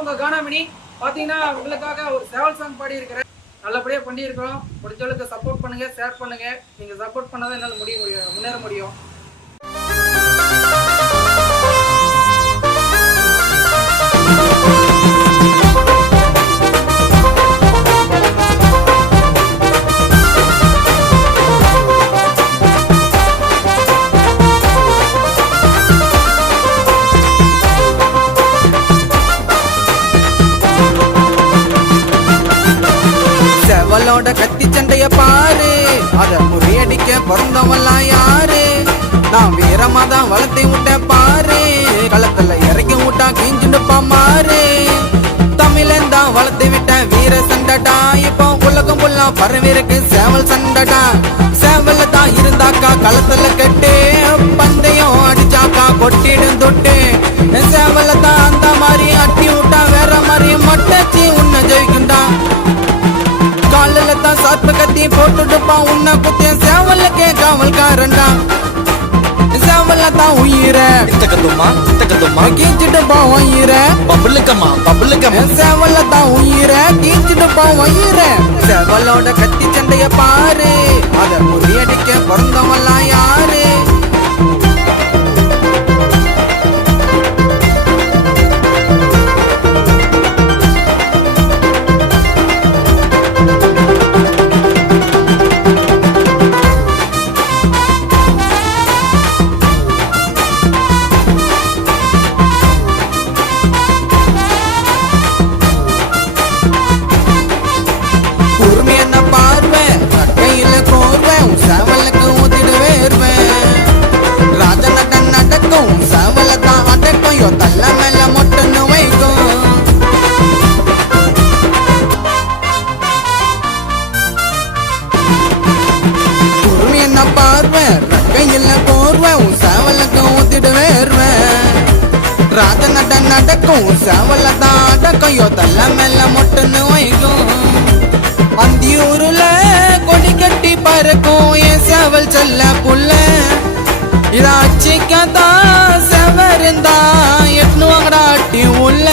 உங்க உங்கள் கானாமணி பார்த்தீங்கன்னா உங்களுக்காக ஒரு சேவல் சாங் பாடி நல்லபடியா நல்லபடியாக பண்ணியிருக்கிறோம் முடிஞ்சவளுக்கு சப்போர்ட் பண்ணுங்க ஷேர் பண்ணுங்க. நீங்க சப்போர்ட் பண்ணால் தான் என்னால் முடிய முடியும் முன்னேற முடியும். செவலோட கத்தி சண்டைய பாரு. அத முறியடிக்க பிறந்தவெல்லாம் யாரு? நான் வீரமா தான் வளர்த்தி விட்ட பாரு. களத்துல இறக்கி விட்டா கிஞ்சுடுப்பா மாறு தமிழன் தான் வளர்த்து விட்ட வீர சண்டடா. இப்போ உலகம் புல்லா பரவிருக்கு சேவல் சண்டடா. சேவல தான் இருந்தாக்கா களத்துல கெட்டு பந்தயம் அடிச்சாக்கா கொட்டிடும் தொட்டு. சேவல தான் அந்த மாதிரி அட்டி விட்டா வேற மாதிரி மொட்டச்சி தான் சாப்பு கத்தி போட்டுடுப்பான். உன்னை குத்திய சேவலுக்கே காவல்காரன்டா. சேவல தான் உயிர. இத்தக்கத்துமா இத்தக்கத்துமா கீச்சிட்டு போவோம் ஈர. பபுலுக்கம்மா பபுலுக்கம்மா சேவல தான் உயிர கீச்சிட்டு போவோம் ஈர. சேவலோட கத்தி சண்டைய பாரு. அத முறியடிக்க பிறந்தவெல்லாம் நடக்கும் செவல தான் அடக்கும் யோ தள்ள மேல மொட்டுன்னு வைக்கும் அந்த ஊருல கொடி கட்டி பறக்கும் என் செவல் செல்ல புள்ள இதாச்சிக்கதா செவருந்தா எட்னு வாங்கடா அட்டி உள்ள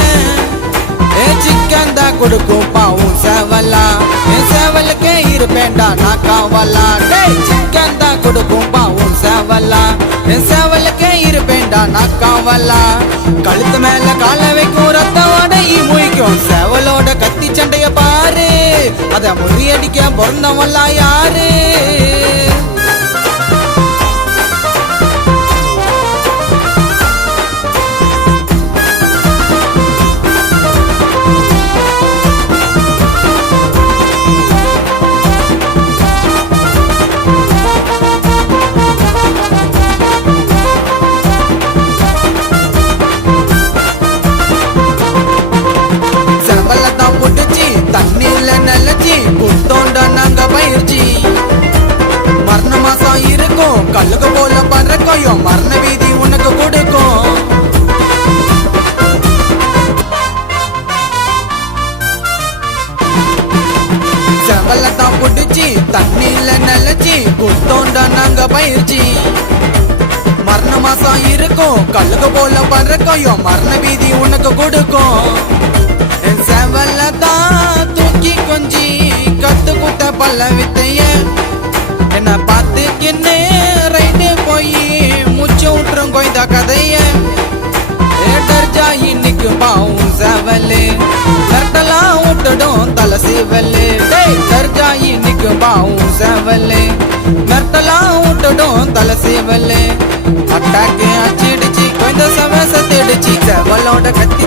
ஏ சிக்கன் தான் கொடுக்கும் பாவும் செவலா என் செவலுக்கே இருப்பேன்டா நான் காவலா டேய் சிக்கன் தான் கொடுக்கும் பாவும் செவலா என் செவலுக்கே இருப்பேன் நான் காவலா? கழுத்து மேல கால வைக்கும் ரத்தோட ஈ முழிக்கும் செவலோட கத்தி சண்டைய பாரு. அத முறியடிக்க பிறந்தவெல்லாம் யாரு? பறக்கும் மரண வீதி உனக்கு கொடுக்கும். செவல தான் புடிச்சு தண்ணியில நிலச்சி குத்தோண்ட நாங்க பயிற்சி. மரண மாசம் இருக்கும் கழுகு போல பறக்கையும் யோ மரண வீதி உனக்கு கொடுக்கும். என் கதைய டர்ஜா இன்னைக்கு பாவும் செவலு. கரெக்டெல்லாம் விட்டுடும் தலை சிவலு. டர்ஜா இன்னைக்கு பாவும் செவலு. கரெக்டெல்லாம் விட்டுடும் தலை சிவலு. அட்டாக்கு அச்சிடுச்சு கொஞ்சம் சமசத்திடுச்சு செவலோட கத்தி